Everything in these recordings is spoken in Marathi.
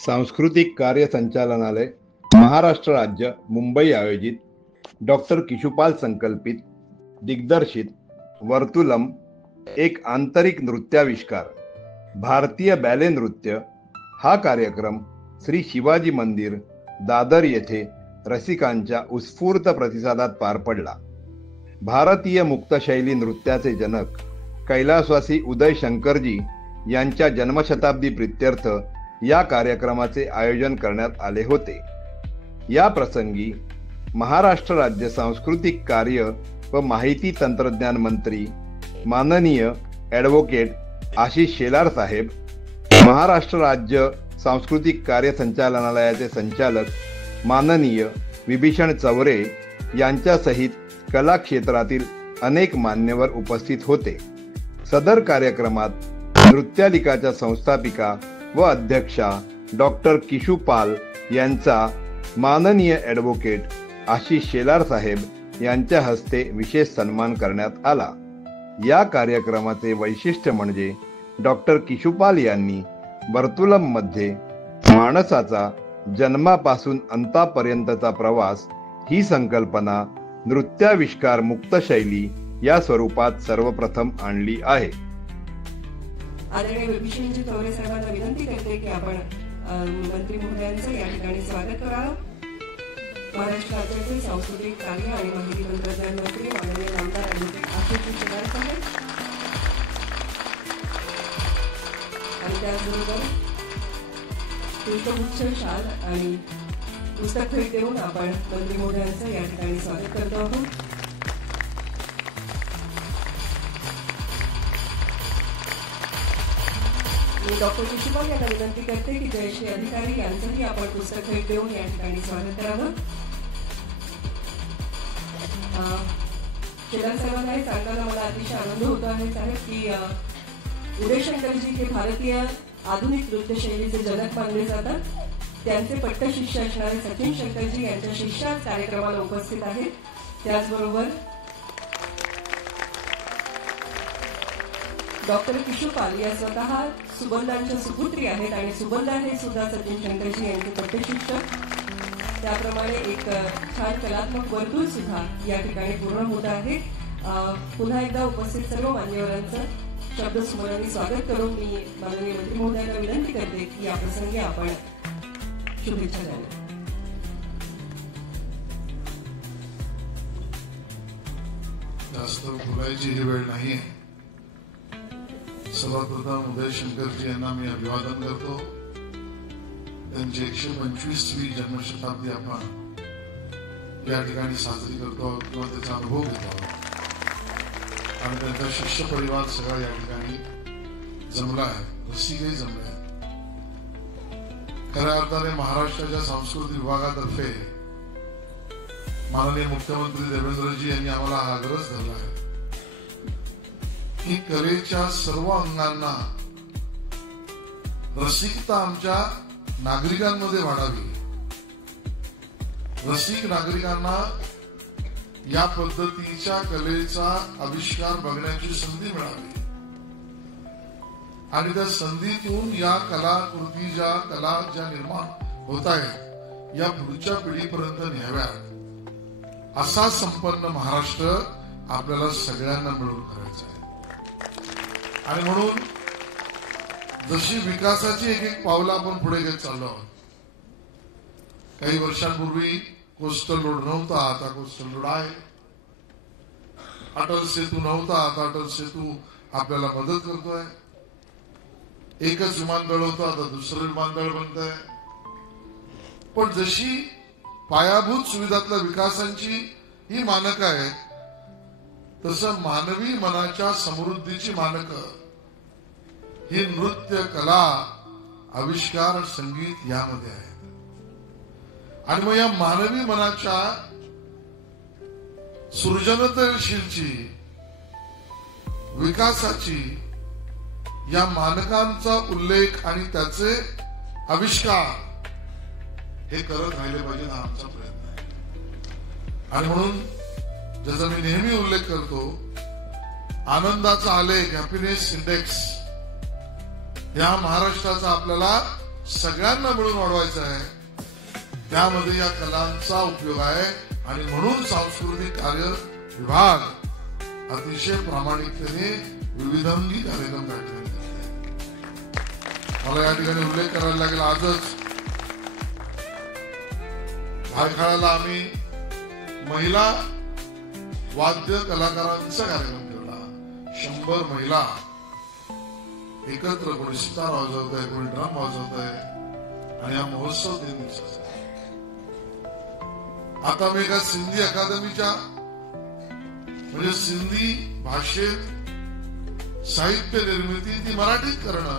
सांस्कृतिक कार्य संचालनालय महाराष्ट्र राज्य मुंबई आयोजित डॉक्टर किशुपाल संकल्पित दिग्दर्शित वर्तुलम एक आंतरिक नृत्याविष्कार भारतीय बॅले नृत्य हा कार्यक्रम श्री शिवाजी मंदिर दादर येथे रसिकांच्या उत्स्फूर्त प्रतिसादात पार पडला। भारतीय मुक्तशैली नृत्याचे जनक कैलासवासी उदय शंकरजी यांच्या जन्मशताब्दी प्रित्यर्थ या कार्यक्रमाचे आयोजन करण्यात आले होते। या प्रसंगी महाराष्ट्र राज्य सांस्कृतिक कार्य व माहिती तंत्रज्ञान मंत्री माननीय ॲडव्होकेट आशिष शेलार साहेब, महाराष्ट्र राज्य सांस्कृतिक कार्य संचालनालयाचे संचालक माननीय विभीषण चौरे यांच्यासहित कला क्षेत्रातील अनेक मान्यवर उपस्थित होते। सदर कार्यक्रमात नृत्यालिकाच्या संस्थापिका व अध्यक्षा डॉक्टर किशुपाल यांचा माननीय ॲडव्होकेट आशिष शेलार साहेब यांच्या हस्ते विशेष सन्मान करण्यात आला। या कार्यक्रमाचे वैशिष्ट्य म्हणजे डॉक्टर किशुपाल यांनी वर्तुलम मध्ये माणसाचा जन्मापासून अंतापर्यंतचा प्रवास ही संकल्पना नृत्याविष्कार मुक्त शैली या स्वरूपात सर्वप्रथम आणली आहे। आदरणीय विभीषणजी चौरे साहेबांना विनंती करते की आपण मंत्री महोदयांचं या ठिकाणी स्वागत करावं। महाराष्ट्र राज्याचे सांस्कृतिक कार्य आणि माहिती तंत्रज्ञान मंत्री माननीय नामदार ॲडव्होकेट आशिष शेलार साहेब आणि त्याचबरोबर पुष्पगुच्छ शाल आणि पुस्तक भेट देऊन आपण मंत्री महोदयांचं या ठिकाणी स्वागत करतो आहोत। मी डॉक्टर किशुपाल यांना विनंती करते की जयश्री अधिकारी यांचंही आपण पुस्तक भेट देऊन या ठिकाणी स्वागत करावं। शेलार साहेबांना हे सांगताना मला अतिशय आनंद होतो आहे साहेब की उदय शंकरजी हे भारतीय आधुनिक नृत्यशैलीचे जनक मानले जातात। त्यांचे पट्टशिष्य असणारे सचिन शंकरजी यांच्या शिष्य कार्यक्रमाला उपस्थित आहेत। त्याचबरोबर डॉक्टर किशुपाल या स्वतः सुबंधांच्या सुपुत्री आहेत आणि सुबंधा हे सुद्धा सचिन शंकरजी यांचे पट्टशिष्य। त्याप्रमाणे एक छान कलात्मक वर्तुळ सुद्धा या ठिकाणी पूर्ण होत आहे। पुन्हा एकदा उपस्थित सर्व मान्यवरांचं शब्दसुमनाने स्वागत करून मी माननीय मंत्री महोदयांना विनंती करते की या प्रसंगी आपण शुभेच्छा द्याव्या। जास्त बोलायची ही वेळ नाहीये। सर्वात प्रथम उदय शंकरजी यांना मी अभिवादन करतो। त्यांची 125वी जन्मशताब्दी आपण या ठिकाणी साजरी करतो किंवा त्याचा अनुभव घेतो आणि त्यांचा शिष्य परिवार सगळा या ठिकाणी जमला आहे, रसिकही जमले आहेत। खऱ्या अर्थाने महाराष्ट्राच्या सांस्कृतिक विभागातर्फे माननीय मुख्यमंत्री देवेंद्रजी यांनी आम्हाला हा आग्रह धरला आहे की कलेच्या सर्व अंगांना रसिकता आमच्या नागरिकांमध्ये वाढावी। रसिक नागरिकांना या पद्धतीच्या कलेचा आविष्कार बघण्याची संधी मिळावी आणि त्या संधीतून या कलाकृती कला ज्या निर्माण होत आहेत या पुढच्या पिढीपर्यंत न्याव्यात असा संपन्न महाराष्ट्र आपल्याला सगळ्यांना मिळून करायचा आहे। आणि म्हणून जशी विकासाची एक एक पावलं आपण पुढे घेत चाललो आहोत। काही वर्षांपूर्वी कोस्टल रोड नव्हता, आता कोस्टल रोड आहे। अटल सेतू नव्हता, आता अटल सेतू आपल्याला मदत करतोय। एकच विमानतळ होतं, आता दुसरं विमानतळ बनतंय। पण जशी पायाभूत सुविधातल्या विकासांची ही मानक आहेत तसं मानवी मनाच्या समृद्धीची मानक ही नृत्य, कला, आविष्कार, संगीत यामध्ये आहे। आणि मग या मानवी मनाच्या सृजनशीलची विकासाची या मानकांचा उल्लेख आणि त्याचे आविष्कार हे करत राहिले पाहिजे हा आमचा प्रयत्न आहे। आणि म्हणून ज्याचा मी नेहमी उल्लेख करतो, आनंदाचा आलेख, हॅपीनेस इंडेक्स या महाराष्ट्राचा आपल्याला सगळ्यांना मिळून वाढवायचं आहे, त्यामध्ये या कलांचा उपयोग आहे. आणि म्हणून सांस्कृतिक कार्य विभाग अतिशय प्रामाणिकतेने विविधांगी कार्यक्रम राबवत आहे. मला या ठिकाणी उल्लेख करायला लागेल, आजच भायखळ्याला आम्ही महिला वाद्य कलाकारांचा कार्यक्रम केला. 100 महिला एकत्र, कोणी सितार वाजवत आहे, कोणी ड्रम वाजवत आहे. आणि हा महोत्सव 3 दिवसाचा आहे. आता मी एका सिंधी अकादमीच्या म्हणजे सिंधी भाषेत साहित्य निर्मिती ती मराठीत करणं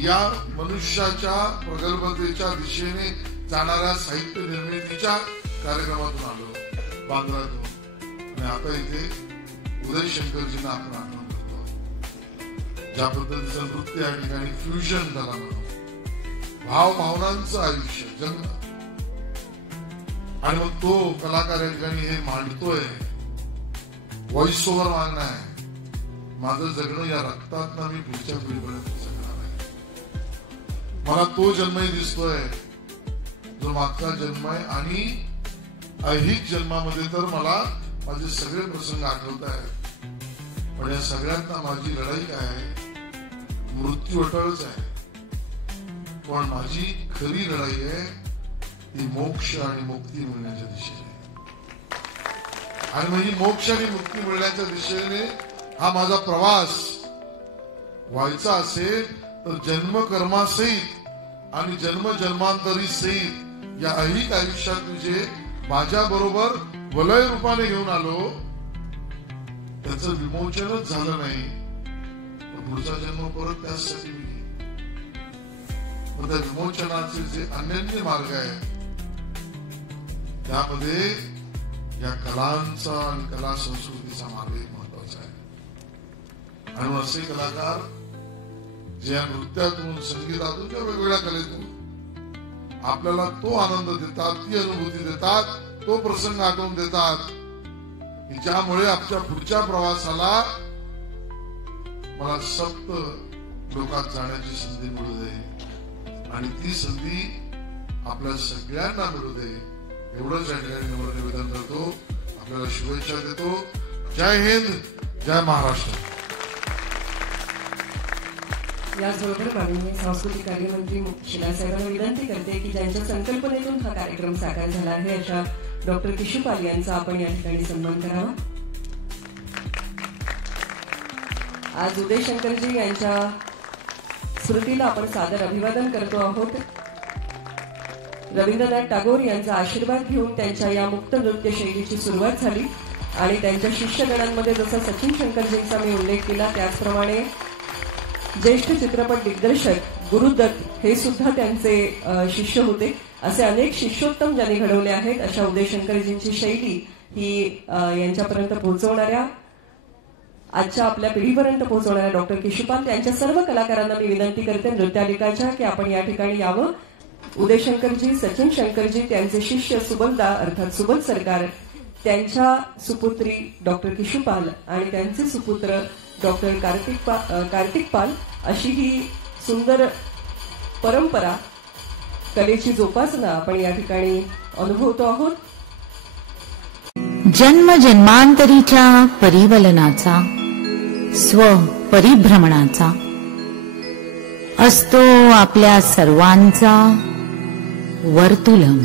या मनुष्याच्या प्रगल्भतेच्या दिशेने जाणाऱ्या साहित्य निर्मितीच्या कार्यक्रमातून आलो बांद्रातून. आणि आता इथे उदय शंकरजींना आपण आठवण करतो. ज्या पद्धतीचं नृत्य या ठिकाणी फ्युजन झाला म्हणून भाव भावनांचं आयुष्य जन्म. आणि मग तो कलाकार या ठिकाणी हे मांडतोय, व्हॉइस ओव्हर मागणं आहे. माझं जगणं या रक्तात मी पुढच्या पिढीपर्यंत जगणार आहे. मला तो जन्मही दिसतोय जो मागचा जन्म आहे. आणि ऐहिक जन्मामध्ये तर मला माझे सगळे प्रसंग आठवत आहेत. पण या सगळ्यांना माझी लढाई काय आहे? मृत्यू अटळच आहे. पण माझी खरी लढाई आहे ती मोक्ष आणि मुक्ती मिळण्याच्या दिशेने. आणि म्हणजे मोक्ष आणि मुक्ती मिळण्याच्या दिशेने हा माझा प्रवास व्हायचा असेल तर जन्मकर्मासहित आणि जन्मजन्मांतरी सहित या ऐहिक आयुष्यात जे माझ्या बरोबर वलय रूपाने घेऊन आलो त्याचं विमोचनच झालं नाही. पुढचा जन्म परत त्यासाठी मी मग त्या विमोचनाचे जे अन्य मार्ग आहेत त्यामध्ये या कलांचा आणि कला संस्कृतीचा मार्ग एक महत्वाचा आहे. आणि असे कलाकार जे या नृत्यातून, संगीतातून किंवा वेगवेगळ्या कलेतून आपल्याला तो आनंद देतात, ती अनुभूती देतात, तो प्रसंग आठवून देतात की ज्यामुळे आमच्या पुढच्या प्रवासाला मला सप्त लोकात जाण्याची संधी मिळू दे आणि ती संधी आपल्या सगळ्यांना मिळू दे एवढंच या ठिकाणी नम्र निवेदन करतो. आपल्याला शुभेच्छा देतो. जय हिंद, जय महाराष्ट्र. याचबरोबर माननीय सांस्कृतिक कार्यमंत्री शिलासाहेबांना विनंती करते की ज्यांच्या संकल्पनेतून हा कार्यक्रम साकार झाला आहे अशा डॉक्टर किशुपाल यांचा आपण या ठिकाणी सन्मान करावा. आज उदय शंकरजी यांच्या स्मृतीला आपण सादर अभिवादन करतो आहोत. रवींद्रनाथ टागोर यांचा आशीर्वाद घेऊन त्यांच्या या मुक्त नृत्य शैलीची सुरुवात झाली आणि त्यांच्या शिष्यगणांमध्ये जसा सचिन शंकरजींचा मी उल्लेख केला त्याचप्रमाणे ज्येष्ठ चित्रपट दिग्दर्शक गुरुदत्त हे सुद्धा त्यांचे शिष्य होते. असे अनेक शिष्योत्तम ज्यांनी घडवले आहेत अशा उदय शंकरजींची शैली ही यांच्यापर्यंत पोहोचवणाऱ्या आजच्या आपल्या पिढीपर्यंत पोहोचवणाऱ्या डॉक्टर किशुपाल त्यांच्या सर्व कलाकारांना मी विनंती करते नृत्यालिकाच्या की आपण या ठिकाणी यावं. उदय शंकरजी, सचिन शंकरजी, त्यांचे शिष्य सुबलदा अर्थात सुबल सरकार, त्यांच्या सुपुत्री डॉक्टर किशुपाल आणि त्यांचे सुपुत्र डॉक्टर कार्तिक पाल अशी ही सुंदर परंपरा कलेची जोपासना आपण या ठिकाणी अनुभवतो आहोत. जन्म जन्मांतरीच्या परिवलनाचा स्वपरिभ्रमणाचा असतो आपल्या सर्वांचा वर्तुलम.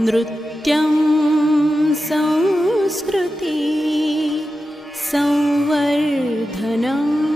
नृत्यं संस्कृति संवर्धनम्।